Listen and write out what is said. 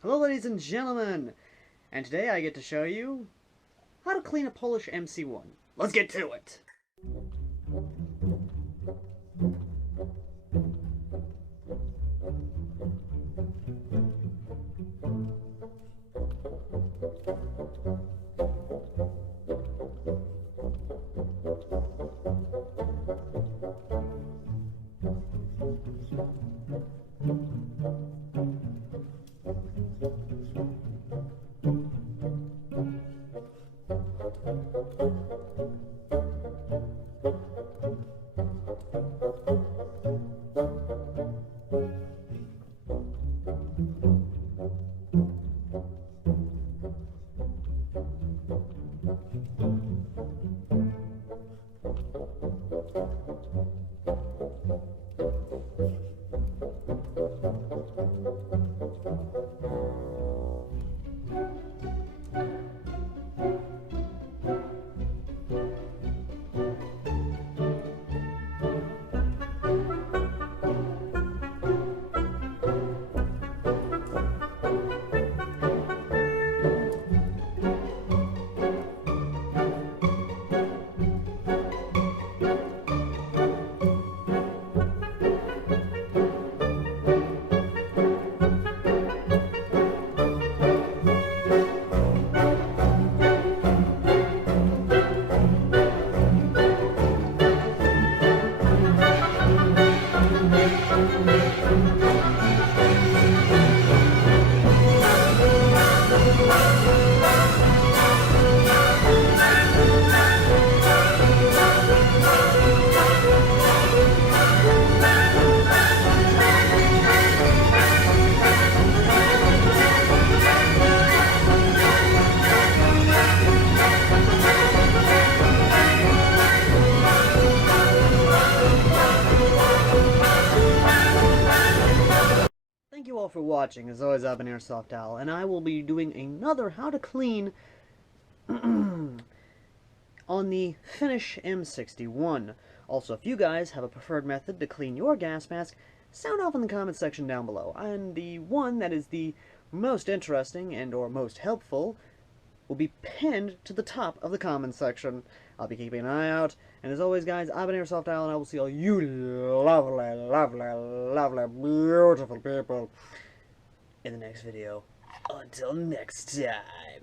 Hello ladies and gentlemen, and today I get to show you how to clean a Polish MC-1. Let's get to it! Thank you all for watching. As always, I've been Airsoft Owl, and I will be doing another how to clean on the Finnish M61. Also, if you guys have a preferred method to clean your gas mask, sound off in the comments section down below. And the one that is the most interesting and or most helpful will be pinned to the top of the comments section. I'll be keeping an eye out. And as always, guys, I've been Airsoft Owl, and I will see all you lovely, lovely, lovely, beautiful people in the next video. Until next time.